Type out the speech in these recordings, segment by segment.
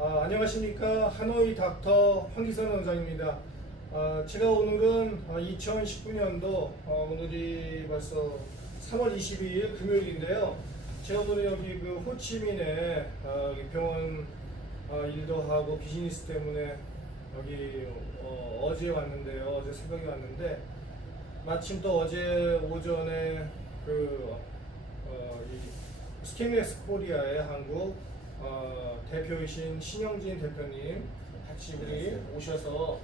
안녕하십니까. 하노이 닥터 황기선 원장입니다. 제가 오늘은 2019년도 오늘이 벌써 3월 22일 금요일인데요. 제가 오늘 여기 그 호치민에 병원 일도 하고 비즈니스 때문에 여기 어제 왔는데요. 어제 새벽에 왔는데 마침 또 어제 오전에 이 스킨렉스 코리아의 한국 대표이신 신영진 대표님 같이 우리 오셔서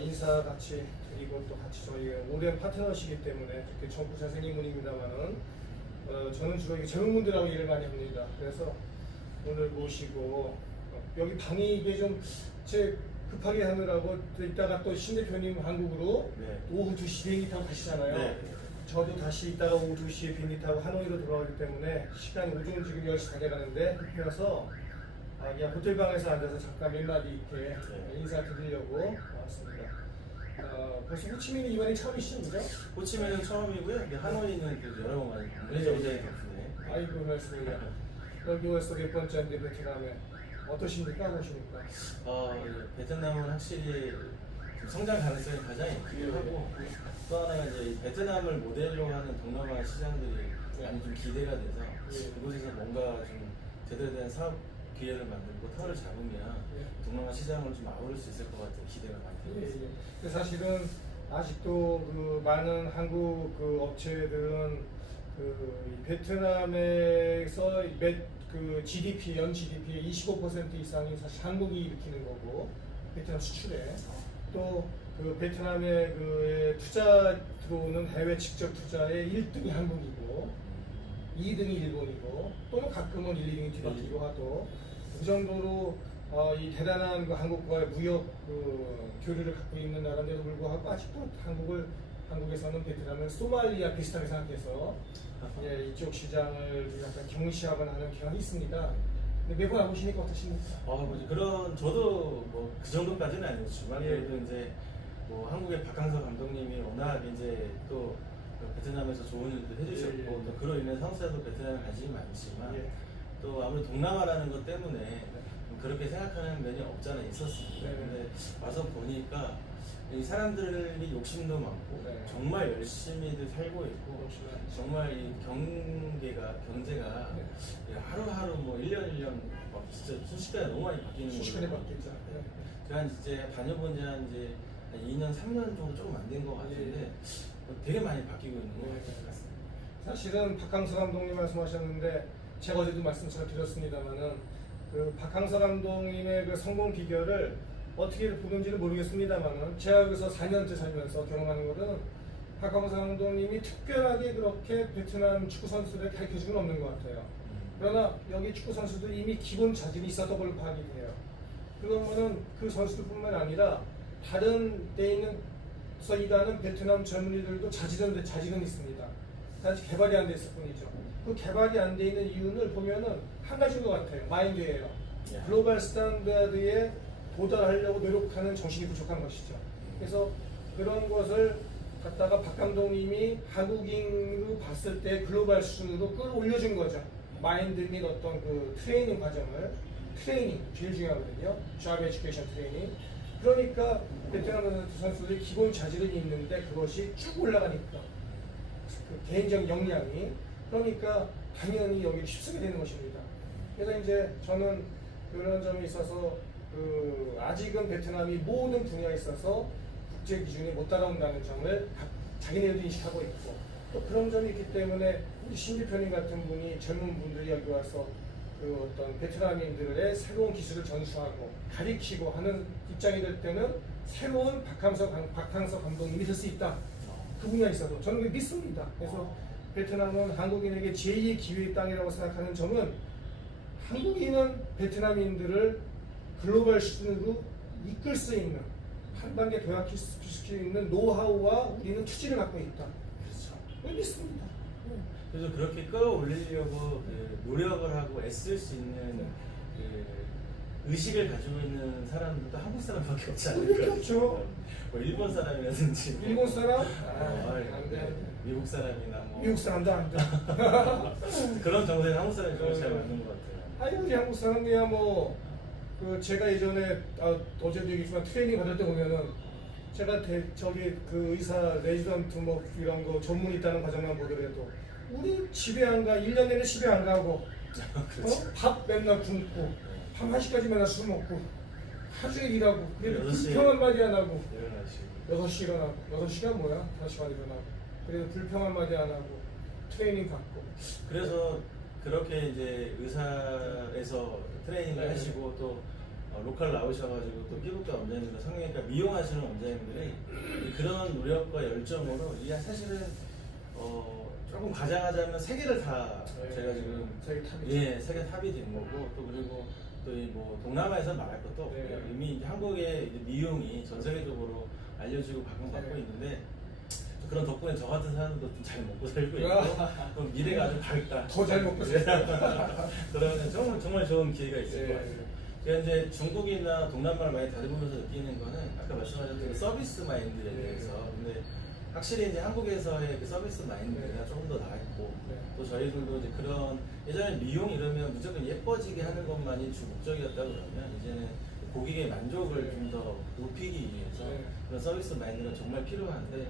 인사 같이 드리고 또 같이 저희 오랜 파트너시기 때문에 이렇게 젊고 잘생긴 분입니다만은 저는 주로 젊은 분들하고 일을 많이 합니다. 그래서 오늘 모시고 여기 방이 이게 좀 제 급하게 하느라고 이따가 또 신 대표님 한국으로 오후 2시 비행기 타고 가시잖아요. 저도 다시 이따가 오후 2시에 비행기 타고 하노이로 돌아오기 때문에 시간이 오전 지금 10시 다 돼가는데 급해서 그냥 호텔방에서 앉아서 잠깐 몇 마디 이렇게 인사드리려고 왔습니다. 벌써 호치민이 이번이 처음이시죠? 그죠? 호치민은 처음이고요. 하노이는 그래도 여러 번 많이 그렇죠. 굉장히 덕분에. 아이고 말씀이야. 여기 와서 몇 번째인데 베트남에 어떠십니까? 어떠십니까? 베트남은 확실히 좀 성장 가능성이 가장 있기도 하고 또 하나가 이제 베트남을 모델로 하는 동남아 시장들이 많이 좀 기대가 돼서 이곳에서 뭔가 좀 제대로 된 사업 기회를 만들고 턴을 잡으면 동남아 시장을 좀 아우를 수 있을 것 같은 기대가 많이 되고 있습니다. 사실은 아직도 그 많은 한국 그 업체들은 그 베트남에서 그 GDP 연 GDP의 25% 이상이 사실 한국이 일으키는 거고 베트남 수출에 또 그 베트남에 그 투자 들어오는 해외 직접 투자의 1등이 한국이고 2등이 일본이고 또는 가끔은 1, 2등이 뒤바뀌기도 하도 그 정도로 이 대단한 그 한국과의 무역 그 교류를 갖고 있는 나라인데도 불구하고 아직도 한국에서는 베트남을 소말리아 비슷하게 생각해서 이쪽 시장을 약간 경시하거나 하는 경향이 있습니다. 근데 매번 와보시니까 어떠십니까? 그런 저도 뭐 그 정도까지는 아니었지만 그래도 이제 뭐 한국의 박항서 감독님이 워낙 이제 또 베트남에서 좋은 일도 해주셨고 또 그로 인해 상사도 베트남에 관심이 많지만 또 아무래도 동남아라는 것 때문에 그렇게 생각하는 면이 없잖아 있었습니다. 근데 와서 보니까 이 사람들이 욕심도 많고 정말 열심히들 살고 있고 정말 이 경제가 하루하루 뭐 1년 1년 막 진짜 순식간에 너무 많이 바뀌는 거예요. 제가 이제 다녀본 지 한 2년 3년 정도 조금 안 된 것 같은데 되게 많이 바뀌고 있는 것 같습니다. 사실은 박항서 감독님 말씀하셨는데 제가 어제도 말씀처럼 드렸습니다만은 그 박항서 감독님의 그 성공 비결을 어떻게 보는지는 모르겠습니다만은 제가 여기서 4년째 살면서 경험하는 것은 박항서 감독님이 특별하게 그렇게 베트남 축구 선수들을 가르쳐주는 건 없는 것 같아요. 그러나 여기 축구 선수들이 이미 기본 자질이 있었던 걸로 파악이 돼요. 그러면은 그 선수들뿐만 아니라 다른 데 있는 일하는 베트남 젊은이들도 자질은 있습니다. 단지 개발이 안 됐을 뿐이죠. 그 개발이 안 돼 있는 이유를 보면은 한 가지인 것 같아요. 마인드예요. 글로벌 스탠다드에 도달하려고 노력하는 정신이 부족한 것이죠. 그래서 그런 것을 갖다가 박 감독님이 한국인으로 봤을 때 글로벌 수준으로 끌어올려준 거죠. 마인드 및 어떤 그 트레이닝 과정을 제일 중요하거든요. Job Education 트레이닝. 그러니까 베트남 선수들이 기본 자질은 있는데 그것이 쭉 올라가니까 그 개인적 역량이 그러니까 당연히 여기 휩쓰게 되는 것입니다. 그래서 이제 저는 그런 점에 있어서 아직은 베트남이 모든 분야에 있어서 국제 기준에 못 따라온다는 점을 자기네들도 인식하고 있고 또 그런 점이 있기 때문에 우리 신 대표님 같은 분이 젊은 분들이 여기 와서 그 어떤 베트남인들의 새로운 기술을 전수하고 가리키고 하는 입장이 될 때는 새로운 박항서 감독님이 될 수 있다. 그 분야에 있어도 저는 믿습니다. 그래서 베트남은 한국인에게 제2의 기회의 땅이라고 생각하는 점은 한국인은 베트남인들을 글로벌 수준으로 이끌 수 있는 한 단계 도약시킬 수 있는 노하우와 우리는 투지를 갖고 있다. 그렇죠. 믿습니다. 그래서 그렇게 끌어올리려고 노력을 하고 애쓸 수 있는 의식을 가지고 있는 사람들도 한국 사람밖에 없지 않을까. 그렇죠. 뭐 일본 사람이라든지. 일본 사람? 안 돼. 미국 사람이나 뭐. 미국 사람도 안 돼. 그런 정도는 한국 사람이 좀 잘 맞는 것 같아요. 아니 우리 한국 사람이야 뭐 그 제가 예전에 어제도 얘기했지만 트레이닝 받을 때 보면은 제가 저기 그 의사 레지던트 뭐 이런 거 전문 있다는 과정만 보더라도 우리 집에 안 가, 1년 내내 집에 안 가고 밥 맨날 굶고 밤 1시까지 맨날 술 먹고 하루 종일 일하고 그래도 불평 한마디 안 하고 6시 일어나고 6시가 뭐야? 5시간 일어나고 그래도 불평 한마디 안 하고 트레이닝 받고 그래서 그렇게 이제 의사에서 트레이닝을 네. 하시고 또 로컬 나오셔가지고 또 피부과 원장님들 성형외과 미용하시는 원장님들이 그런 노력과 열정으로 이게 사실은 조금 과장하자면 세계를 다 네. 제가 지금 세계 탑이죠. 예 세계 탑이 된 거고 또 그리고 또 이 뭐 동남아에서 말할 것도 없고요. 네. 이미 이제 한국의 이제 미용이 전 세계적으로 알려지고 각광받고 네. 있는데 그런 덕분에 저 같은 사람도 좀 잘 먹고 살고 있고 또 미래가 아주 밝다. 더 잘 먹고 살아요. 그러면 정말 좋은 기회가 있을 것 네. 같아요. 제가 이제 중국이나 동남아를 많이 다니면서 느끼는 거는 아까 말씀하셨던 그 서비스 마인드에 대해서 근데 확실히 이제 한국에서의 그 서비스 마인드가 조금 더 나아있고 네. 또 저희들도 이제 그런 예전에 미용 이러면 무조건 예뻐지게 하는 것만이 주 목적이었다 그러면 이제는 고객의 만족을 좀 더 높이기 위해서 네. 그런 서비스 마인드가 정말 필요한데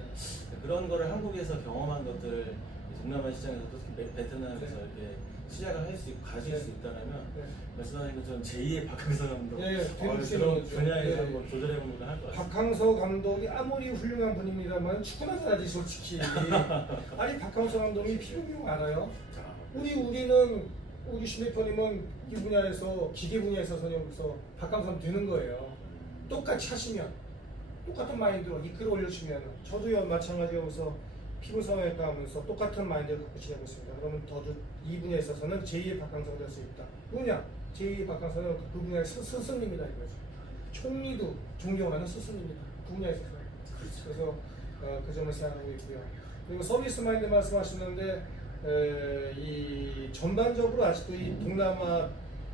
그런 거를 한국에서 경험한 것들 동남아 시장에서 또 특히 베트남에서 네. 이렇게 시작을 할 수 있고 가질 수 있다면 네. 말씀하신 것처럼 제2의 박항서 감독 네, 그런 되는 분야에서 네. 뭐 도전해보면 할 것 같습니다. 박항서 감독이 아무리 훌륭한 분입니다만 축구나 잘하지 솔직히. 아니 박항서 감독이 피부 미용 알아요? 우리 신대표님은 이 분야에서 기계 분야에서 선영해서 박항서 되는 거예요. 똑같이 하시면 똑같은 마인드로 이끌어 올려주면 저도요 마찬가지로서 피부 성형외과 하면서 똑같은 마인드를 갖고 지내고 있습니다. 그러면 더도 이 분야에 있어서는 제2의 박항서가 될 수 있다. 누구냐? 제2의 박항서는 그 분야의 스승님이다 이거죠. 총리도 존경하는 스승입니다. 그 분야에 있어서. 그래서 그 점을 생각하고 있고요. 그리고 서비스 마인드 말씀하시는데 이 전반적으로 아직도 이 동남아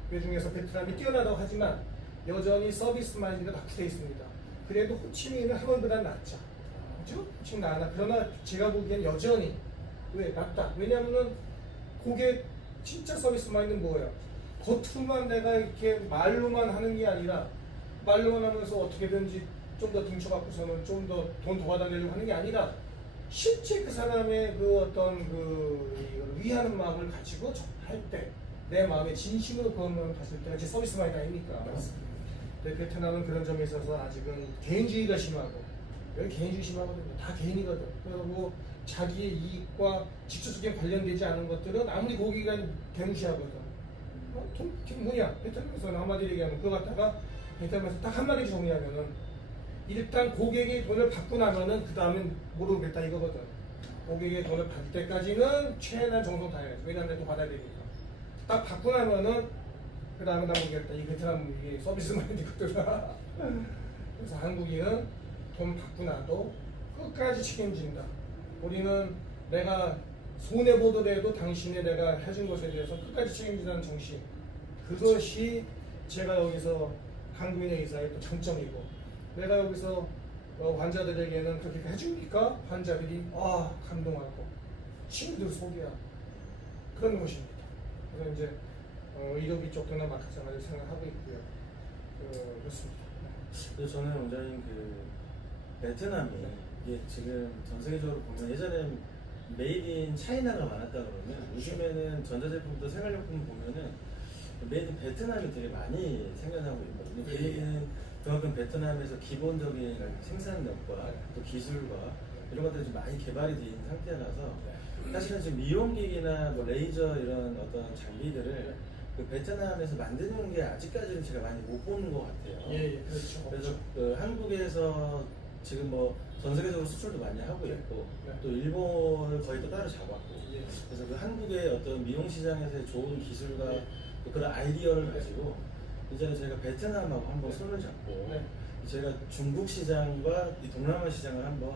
외 중에서 베트남이 뛰어나다고 하지만 여전히 서비스 마인드가 낙후되어 있습니다. 그래도 호치민은 하원보다 낫죠. 그렇죠? 호치민 나나 그러나 제가 보기엔 여전히 왜 낫다. 왜냐하면 고객 진짜 서비스 마인드는 뭐예요? 겉으로만 내가 이렇게 말로만 하는 게 아니라 말로만 하면서 어떻게든지 좀 더 등쳐갖고서는 좀 더 돈 더 받아내려고 하는 게 아니라 실제 그 사람의 그 어떤 그 위하는 마음을 가지고 할 때 내 마음에 진심으로 그런 마음을 갔을 때가 제 서비스 마인드 아닙니까? 근데 베트남은 그런 점에 있어서 아직은 개인주의가 심하고 여기 개인주의 심하거든요. 다 개인이거든. 그래서 뭐 자기의 이익과 직접적인 관련되지 않은 것들은 아무리 고기가 대무시하거든. 돈 뭐냐? 베트남에서는 한마디로 얘기하면 그거 갖다가 베트남에서 딱 한마디 정리하면은 일단 고객이 돈을 받고 나면은 그 다음엔 모르겠다 이거거든. 고객의 돈을 받을 때까지는 최대한 정성 다해야지. 왜냐면 또 받아야 되니까. 딱 받고 나면은 그 다음에 나 모르겠다. 이 베트남 이게 서비스 마인드거든. 그래서 한국인은 돈 받고 나도 끝까지 책임진다. 우리는 내가 손해 보더라도 당신이 내가 해준 것에 대해서 끝까지 책임진다는 정신. 그것이 제가 여기서 한국인의 의사의 또 장점이고, 내가 여기서 환자들에게는 그렇게 해주니까 환자들이 감동하고 친구들 속이야 그런 것입니다. 그래서 이제 의료비 쪽도는 마찬가지로 생각하고 있고요. 그렇습니다. 그래서 저는 원장님 그 베트남이 이게 지금 전 세계적으로 보면 예전엔 메이드 인 차이나가 많았다 그러면 요즘에는 전자제품부터 생활용품 보면은 메이드 인 베트남이 되게 많이 생겨나고 있거든요. 그 얘기는 그만큼 베트남에서 기본적인 생산력과 또 기술과 이런 것들이 좀 많이 개발이 되어 있는 상태라서 사실은 지금 미용기기나 뭐 레이저 이런 어떤 장비들을 그 베트남에서 만드는 게 아직까지는 제가 많이 못 보는 것 같아요. 그렇죠. 그래서 그 한국에서 지금 뭐 전 세계적으로 수출도 많이 하고 있고 또 일본을 거의 또 따로 잡았고 그래서 그 한국의 어떤 미용 시장에서의 좋은 기술과 또 그런 아이디어를 가지고 이제는 저희가 베트남하고 한번 손을 잡고 저희가 중국 시장과 이 동남아 시장을 한번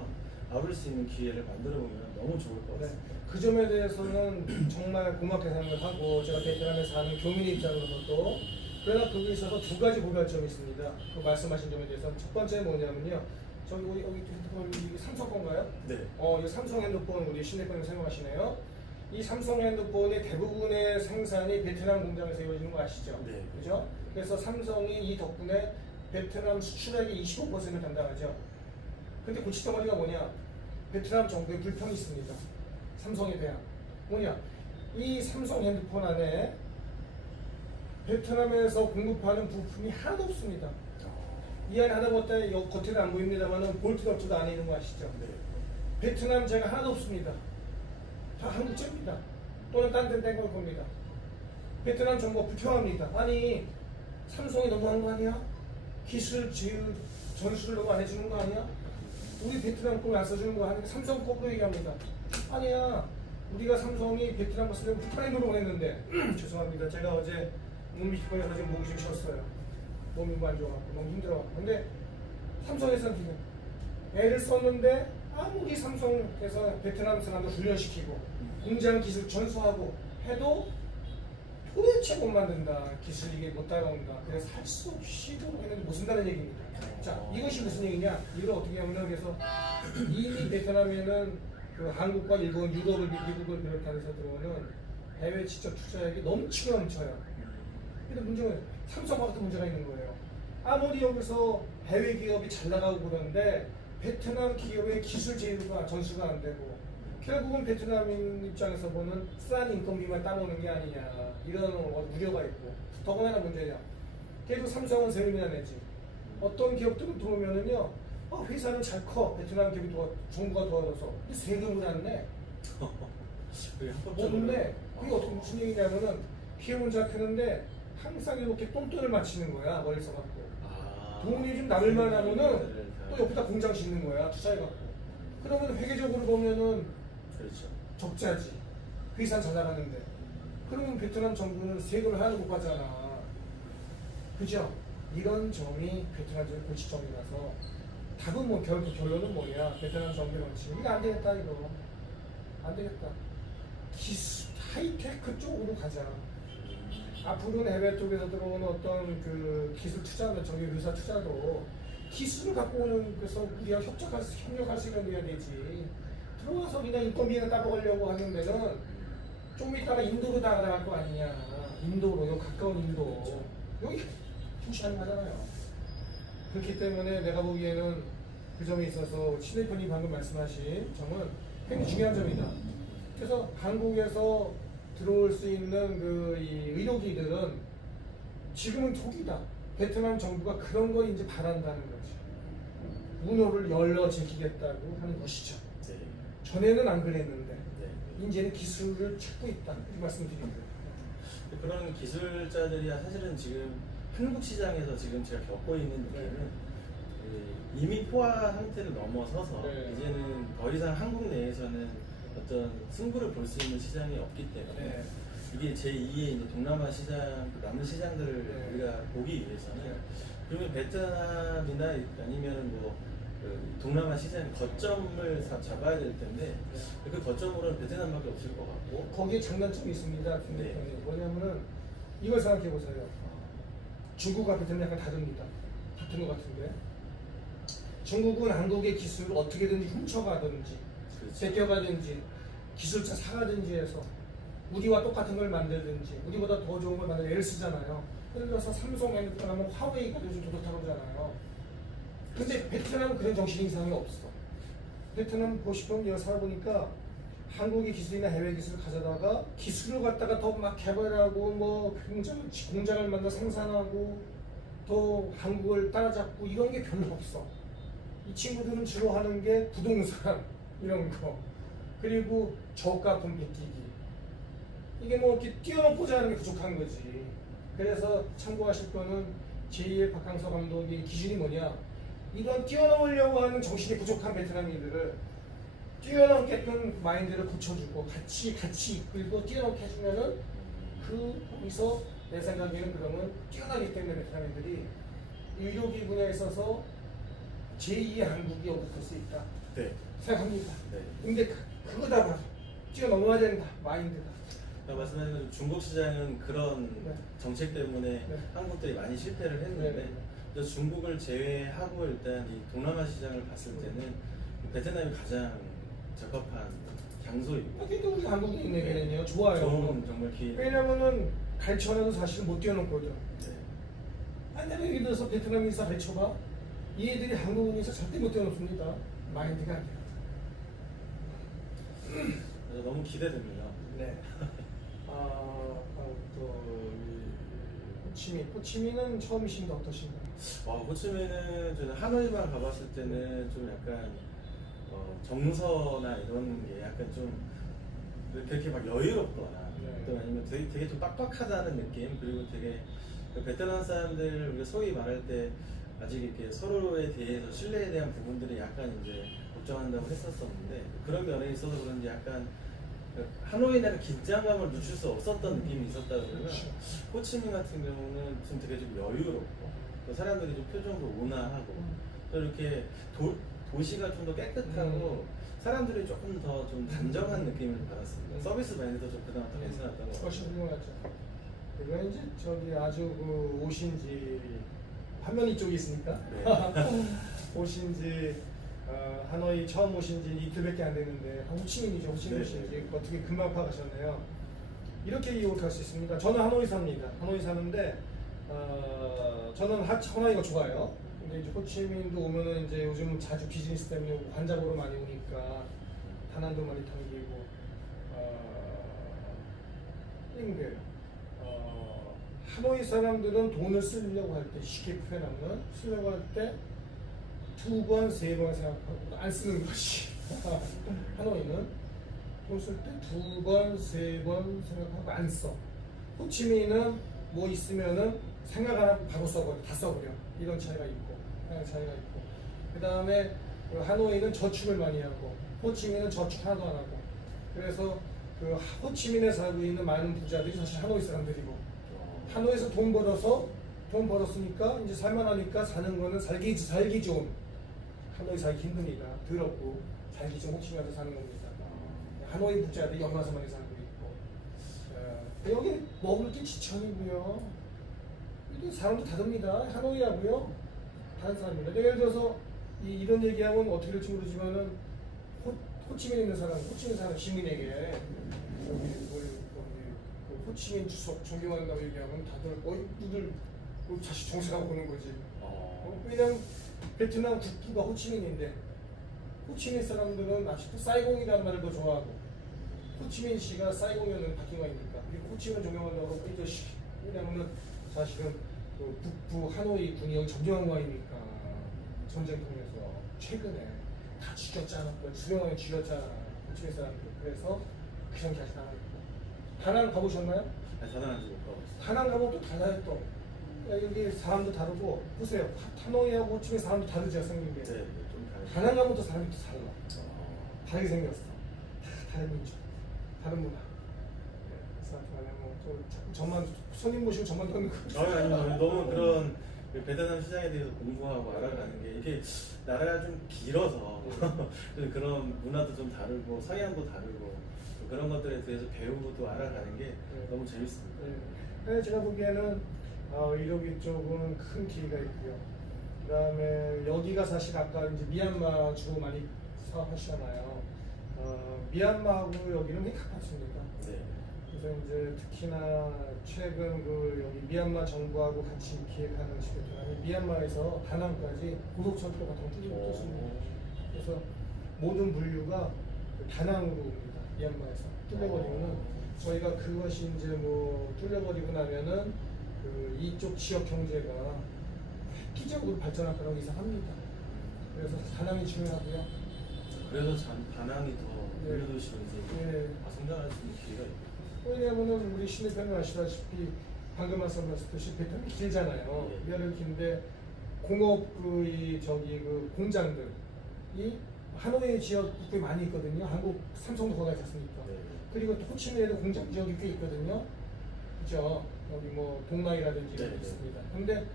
아울 수 있는 기회를 만들어 보면 너무 좋을 것 같습니다. 그 점에 대해서는 정말 고맙게 생각하고 제가 베트남에 사는 교민의 입장으로서도 그러나 거기에 있어서 두 가지 고려할 점이 있습니다. 그 말씀하신 점에 대해서 첫 번째 뭐냐면요. 저기 우리 여기 핸드폰 이게 삼성 건가요? 네. 이 삼성 핸드폰 우리 신대표님 사용하시네요. 이 삼성 핸드폰의 대부분의 생산이 베트남 공장에서 이루어지는 거 아시죠? 네. 그죠? 그래서 삼성이 이 덕분에 베트남 수출액의 25%를 담당하죠. 근데 고치덩어리가 뭐냐? 베트남 정부의 불평이 있습니다. 삼성에 대한. 뭐냐? 이 삼성 핸드폰 안에 베트남에서 공급하는 부품이 하나도 없습니다. 이 안에 하나 보다 겉에는 안 보입니다만 볼트 널트도 안에 있는 거 아시죠? 네. 베트남 제가 하나도 없습니다. 다 한국제입니다. 또는 딴 데는 땡걸 겁니다. 베트남 정부가 불평합니다. 아니 삼성이 너무한 거 아니야? 기술 지을 전수를 너무 안 해주는 거 아니야? 우리 베트남 걸 안 써주는 거 아니야? 삼성 거꾸로 얘기합니다. 아니야. 우리가 삼성이 베트남 갔을 때 북한에 노력했는데 죄송합니다. 제가 어제 몸이 피곤해서 지금 목이 좀 쉬었어요. 몸이 안 좋아갖고 너무 힘들어. 근데 삼성에서는 지금 애를 썼는데 아무리 삼성에서 베트남 사람도 훈련시키고 공장 기술 전수하고 해도 도대체 못 만든다. 기술 이게 못 따라온다. 그래서 할 수 없이 했는데 못 쓴다는 얘기입니다. 자, 이것이 무슨 얘기냐? 이걸 어떻게 하면 그래서 이미 베트남에는 그 한국과 일본, 유럽을 미국을 비롯해서 들어오는 해외 직접 투자액이 넘치게 넘쳐요. 근데 문제는 삼성과 같은 문제가 있는 거예요. 아무리 여기서 해외 기업이 잘 나가고 그러는데 베트남 기업의 기술 제휴가 전수가 안 되고 결국은 베트남인 입장에서 보는 싼 인건비만 따먹는 게 아니냐 이런 우려가 있고 더구나 문제냐. 계속 삼성은 세금이나 내지. 어떤 기업들은 들어오면은요, 회사는 잘 커. 베트남 기업이 정부가 도와줘서 근데 세금을 안 내. 못 내. 그게 어떻게 무슨 얘기냐면은 피해본 작하는데 항상 이렇게 똥돈을 맞히는 거야 멀리서 갖고. 돈이 좀 남을만 하면은 또 옆에다 공장 짓는 거야 투자해갖고. 그러면 회계적으로 보면은 그렇죠. 적자지. 그 이상 잘 나가는데. 그러면 베트남 정부는 세금을 하나도 못 받잖아. 그죠? 이런 점이 베트남의 고치점이라서 답은 뭐 결론은 뭐냐? 베트남 정부의 원칙. 이거 안 되겠다 이거. 안 되겠다. 기술 하이테크 쪽으로 가자. 앞으로는 해외 쪽에서 들어오는 어떤 그 기술 투자나 정유 회사 투자도 기술을 갖고 오는 그래서 우리가 협력할 수 있는 데야 되지. 들어와서 그냥 인건비나 따먹으려고 하는 데는 좀 이따가 인도로 나갈 거 아니냐. 인도로, 여기 가까운 인도. 그렇죠. 여기 무시하는 거잖아요. 그렇기 때문에 내가 보기에는 그 점에 있어서 신 대표님 방금 말씀하신 점은 굉장히 중요한 점이다. 그래서 한국에서 들어올 수 있는 이 의료기들은 지금은 독이다. 베트남 정부가 그런 걸 이제 바란다는 거지. 문호를 열러 제기겠다고 하는 것이죠. 네. 전에는 안 그랬는데 네. 이제는 기술을 찾고 있다. 이렇게 말씀드립니다. 그런 기술자들이 사실은 지금 한국 시장에서 지금 제가 겪고 있는 느낌은 이미 포화 상태를 넘어서서 네. 이제는 더 이상 한국 내에서는 어떤 승부를 볼 수 있는 시장이 없기 때문에 네. 이게 제2의 이제 동남아 시장, 남은 시장들을 네. 우리가 보기 위해서는 네. 그러면 베트남이나 아니면 그 동남아 시장의 거점을 잡아야 될 텐데 그 거점으로는 베트남밖에 없을 것 같고 거기에 장단점이 있습니다. 네. 뭐냐면은 이걸 생각해 보세요. 중국과 베트남 약간 다릅니다. 같은 것 같은데 중국은 한국의 기술을 어떻게든지 훔쳐가든지 그렇죠. 제껴가든지 기술자 사가든지 해서 우리와 똑같은 걸 만들든지 우리보다 더 좋은 걸 만들 애를 쓰잖아요. 예를 들어서 삼성 핸드폰 하면 화웨이가 요즘 좋다고 그러잖아요. 근데 베트남은 그런 정신 이상이 없어. 베트남 보시면 내가 살아보니까 한국의 기술이나 해외 기술을 가져다가 기술을 갖다가 더 막 개발하고 뭐 공장을 만들어 생산하고 또 한국을 따라잡고 이런 게 별로 없어. 이 친구들은 주로 하는 게 부동산 이런 거 그리고 저가 돈 뺏기기 이게 뭐 이렇게 뛰어넘고자 하는 게 부족한 거지. 그래서 참고하실 거는 제2의 박항서 감독의 기준이 뭐냐, 이런 뛰어넘으려고 하는 정신이 부족한 베트남인들을 뛰어넘게끔 마인드를 고쳐주고 같이 이끌고 뛰어넘게 해주면은 거기서 내 생각에는 그러면 뛰어나기 때문에 베트남인들이 의료기 분야에 있어서 제2의 한국이 어긋할 수 있다 네. 생각합니다. 네. 근데 그거다 봐. 뛰어넘어야 된다 마인드가. 말씀하신 것처럼 중국 시장은 그런 네. 정책 때문에 네. 한국들이 많이 실패를 했는데 네. 그래서 중국을 제외하고 일단 이 동남아 시장을 봤을 때는 베트남이 가장 적합한 장소입니다. 근데 우리 한국인에게는요 좋아요. 좋은 정말 기회. 왜냐면은 갈치원에도 사실 못 뛰어넘거든. 네. 만약에 예를 들어서 베트남 인사 가르쳐봐. 이 애들이 한국 인사 절대 못 뛰어넘습니다. 마인드가 안 돼요. 그래서 너무 기대됩니다. 네. 호치민은 처음이신데 어떠신가요? 호치민은 저는 하노이만 가봤을 때는 좀 약간 정서나 이런 게 약간 좀 그렇게 막 여유롭거나 네. 또 아니면 되게 좀 빡빡하다는 느낌, 그리고 되게 그 베트남 사람들 우리가 소위 말할 때 아직 이렇게 서로에 대해서 신뢰에 대한 부분들이 약간 이제 걱정한다고 했었었는데, 그런 면에 있어서 그런지 약간 하노이에 대한 긴장감을 늦출 수 없었던 느낌이 있었다 그러면, 그렇죠. 호치민 같은 경우는 좀 되게 좀 여유롭고 또 사람들이 좀 표정도 온화하고 또 이렇게 도시가 좀 더 깨끗하고 사람들이 조금 더 좀 단정한 느낌을 받았습니다. 서비스 마인드도 좀 그나마 더 괜찮았던 것 같아요. 훨씬 훌륭하죠. 그리고 이제 저기 아주 그 오신지 화면이 쪽에 있으니까 네. 오신지 하노이 처음 오신지 이틀밖에 안 되는데 호치민이죠. 호치민 네, 오신지 네. 어떻게 금방 파악하셨네요. 이렇게 이해할 수 있습니다. 저는 하노이 삽니다. 하노이 사는데 저는 하노이가 좋아요. 근데 이제 호치민도 오면은 이제 요즘 자주 비즈니스 때문에 오고 관자 보러 많이 오니까 다난도 많이 당기고 근데 하노이 사람들은 돈을 쓰려고 할 때 쉽게 표현하면 쓰려고 할 때 두 번, 세 번 생각하고 안 쓰는 것이 하노이는 돈 쓸 때 두 번, 세 번 생각하고 안 써. 호치민은 뭐 있으면은 생각 안 하고 바로 써버려, 다 써버려. 이런 차이가 있고, 그 다음에 하노이는 저축을 많이 하고, 호치민은 저축 하나도 안 하고. 그래서 그 호치민에 살고 있는 많은 부자들이 사실 하노이 사람들이고, 하노이에서 돈 벌었으니까 이제 살만하니까 사는 거는 살기 좋은. 하노이 살기 힘듭니다. 더럽고 살기 좀 호치민에서 사는 겁니다. 하노이 부자들이 영화에서 많이 살고 있고 여기 먹을 게 지천이고요. 사람도 다릅니다. 하노이하고요 다른 사람입니다. 예를 들어서 이런 얘기하면 어떻게 될지 모르지만은 호치민에 있는 사람, 호치민 사람 시민에게 호치민 주석 존경한다고 얘기하면 다들 누들 자식 정색하고 보는 거지. 왜냐면 베트남 국부가 호치민인데 호치민 사람들은 아직도 사이공이라는 말을 더 좋아하고 호치민시가 사이공이면 바뀐 거 아닙니까? 그리고 호치민 존경한다고 하고 이 자식 왜냐면은 사실은 그 북부 하노이 군이 여기 점령한 거 아닙니까? 전쟁 통해서 최근에 다 죽였잖아. 수령왕이 죽였잖아. 호치민 사람들. 그래서 그런 게 아직 남아있고. 다낭 가보셨나요? 다낭 아직 못 가봤어요. 다낭 가면 또 달라요 또. 여기 사람도 다르고 보세요. 하노이하고 호치민 사람도 다르죠 생긴 게. 네, 좀 다르죠. 다낭 가면 또 사람이 또 달라. 다르게 생겼어. 다 다른 민족, 다른 문화. 그래서 하여튼 뭐 자꾸 저만 손님 모시고 저만 듣는 거. 아니, 너무 그런 그 베트남 시장에 대해서 공부하고 알아가는 게 이게 나라가 좀 길어서 그런 문화도 좀 다르고 성향도 다르고 그런 것들에 대해서 배우고 또 알아가는 게 너무 재밌습니다. 네. 제가 보기에는 이러기 쪽은 큰 기회가 있고요. 그다음에 여기가 사실 아까 이제 미얀마 주로 많이 사업하시잖아요. 미얀마하고 여기는 굉장히 가깝습니다. 네. 그래서 이제 특히나 최근 그 여기 미얀마 정부하고 같이 기획하는 베트남이 미얀마에서 다낭까지 고속철도 같은 거 뚫고 뚫습니다. 그래서 모든 물류가 다낭으로 옵니다. 미얀마에서 뚫려버리면은 저희가 그것이 이제 뭐 뚫려버리고 나면은 그 이쪽 지역 경제가 획기적으로 발전할 거라고 예상합니다. 그래서 다낭이 중요하고요. 그래서 다낭이 더 네. 물류도시로 이제 성장할 수 있는 기회가 있고. 왜냐하면은 우리 신대표님 아시다시피 방금 말씀하셨듯이 베트남이 길잖아요. 예. 미안은 긴데 공업 그 공장들이 하노이 지역 국부에 많이 있거든요. 한국 삼성도 거기 있지 않습니까? 네. 그리고 또 호치민에도 공장 지역이 꽤 있거든요. 그죠? 여기 뭐 동나이라든지 이런 게 네. 있습니다. 근데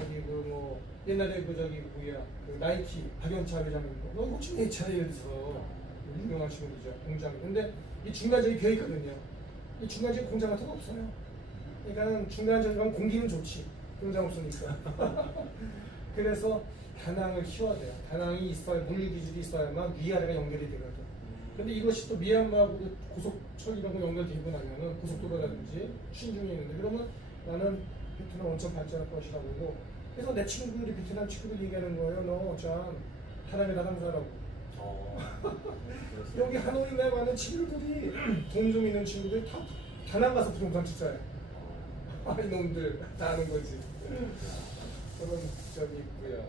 여기 그 뭐 옛날에 그 나이키 박연차 회장님도 여기 호치민에 있잖아요. 예를 들어서 유명하신 분이죠. 공장이. 근데 이 중간 지역이 비어 있거든요. 이 중간 지역 공장 같은 거 없어요. 그러니까 중간 지역 가면 공기는 좋지. 공장 없으니까. 그래서 다낭을 키워야 돼요. 다낭이 있어야 물류 기술이 있어야만 위아래가 연결이 되거든. 근데 이것이 또 미얀마하고 고속철 이런 거 연결되고 나면은 고속도로라든지 신중에 있는데 그러면 나는 베트남 원천 발전할 것이라고 보고 그래서 내 친구들이 베트남 친구들 얘기하는 거예요. 너 참 하나님이나 감사하라고. 그렇습니다. 여기 하노이 내 많은 친구들이 돈 좀 있는 친구들이 다 다낭 가서 부동산 투자해. 아 이놈들 다 아는 거지. 그런 적이 있고요.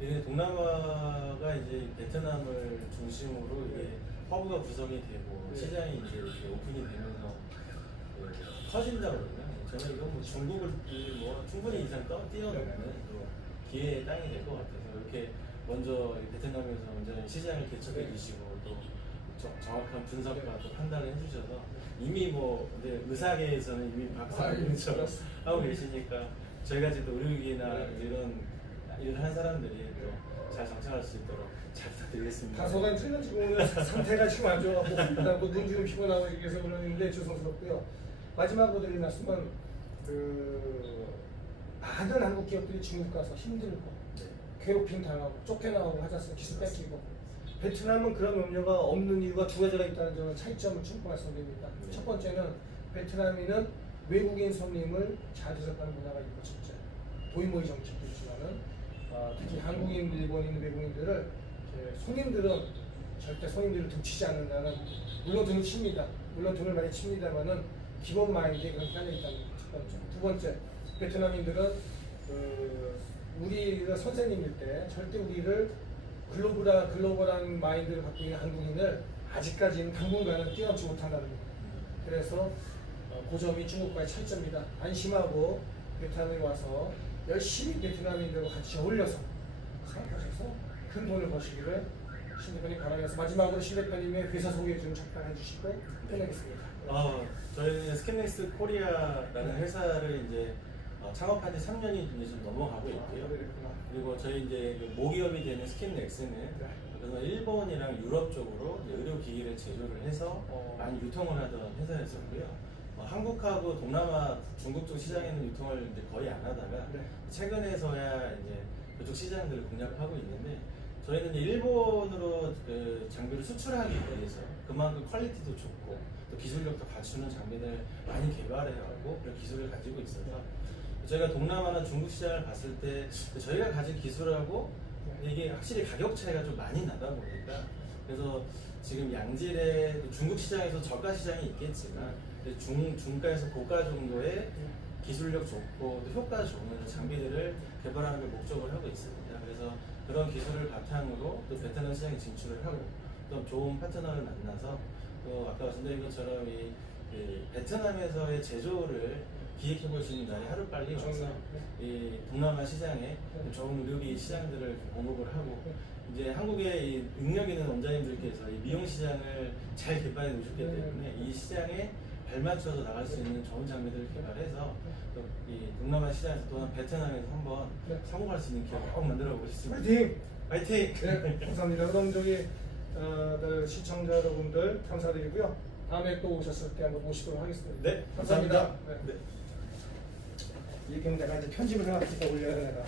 이게 동남아가 이제 베트남을 중심으로 이게 허브가 구성이 되고 네. 시장이 이제 이렇게 오픈이 되면서 커진다 그러면 저는 이건 뭐 중국을 뭐 충분히 이상 뛰어넘는 또 기회의 땅이 될 것 같아서 이렇게 먼저 이 베트남에서 먼저 시장을 개척해 주시고 또 정확한 분석과 또 판단을 해주셔서 이미 뭐 근데 의사계에서는 이미 박사님처럼 하고 계시니까 저희 같이 또 의료기나 이런 일을 한 사람들이 또 잘 정착할 수 있도록 잘 부탁드리겠습니다. 다소간 지금 오늘 상태가 지금 안 좋아하고 눈 지금 피곤하고 계서 그러는데 죄송스럽고요. 마지막으로 드릴 말씀은 많은 한국 기업들이 중국 가서 힘들고 괴롭힘 당하고 쫓겨나고 하지 않습니까? 기술 뺏기고. 베트남은 그런 음료가 없는 이유가 두 가지가 있다는 점은 차이점을 충분히 말씀드립니다. 첫 번째는 베트남인은 외국인 손님을 잘 대접하는 문화가 있고 첫째. 도이모이 정책도 있지만은 특히 한국인, 일본인, 외국인들을 손님들은 절대 손님들을 등치지 않는다는, 물론 등을 칩니다. 물론 등을 많이 칩니다만은 기본 마인드에 그런 깔려 있다는 것 첫 번째. 두 번째, 베트남인들은 우리가 선생님일 때 절대 우리를 글로벌한 마인드를 갖고 있는 한국인을 아직까지는 당분간은 뛰어넘지 못한다는 겁니다. 그래서 그 점이 중국과의 차이점입니다. 안심하고 베트남에 와서 열심히 베트남인들과 같이 어울려서 생각하셔서 큰 돈을 버시기를 신 대표님 바라면서 마지막으로 신 대표님의 회사 소개 좀 잠깐 해주시고 끝내겠습니다. 저희는 스캔넥스 코리아라는 회사를 이제 창업한 지 3년이 이제 좀 넘어가고 있고요. 그리고 저희 이제 모기업이 되는 스킨넥스는 그래서 일본이랑 유럽 쪽으로 이제 의료기기를 제조를 해서 많이 유통을 하던 회사였었고요. 한국하고 동남아, 중국 쪽 시장에는 유통을 이제 거의 안 하다가 최근에서야 이제 그쪽 시장들을 공략하고 있는데 저희는 이제 일본으로 그 장비를 수출하기 위해서 그만큼 퀄리티도 좋고 또 기술력도 갖추는 장비들 많이 개발해가고 그런 기술을 가지고 있어서 저희가 동남아나 중국 시장을 봤을 때 저희가 가진 기술하고 이게 확실히 가격 차이가 좀 많이 나다 보니까 그래서 지금 양질의 중국 시장에서 저가 시장이 있겠지만 중가에서 고가 정도의 기술력 좋고 또 효과 좋은 장비들을 개발하는 걸 목적으로 하고 있습니다. 그래서 그런 기술을 바탕으로 또 베트남 시장에 진출을 하고 또 좋은 파트너를 만나서 또 아까 말씀드린 것처럼 이 베트남에서의 제조를 기획해 볼 수 있는 날이 하루빨리 와서 이 동남아 시장에 좋은 의료기 시장들을 공급을 하고 이제 한국의 이 능력 있는 원장님들께서 이 미용 시장을 잘 개발해 놓으셨기 때문에 이 시장에 발맞춰서 나갈 수 있는 좋은 장비들을 개발해서 또 이 동남아 시장에서 또한 베트남에서 한번 성공할 수 있는 기업을 꼭 만들어 보겠습니다. 파이팅! 파이팅! 네, 감사합니다. 그럼 시청자 여러분들 감사드리고요. 다음에 또 오셨을 때 한번 모시도록 하겠습니다. 네, 감사합니다. 감사합니다. 네. 이렇게 내가 이제 편집을 해놨으니까 올려야 되나.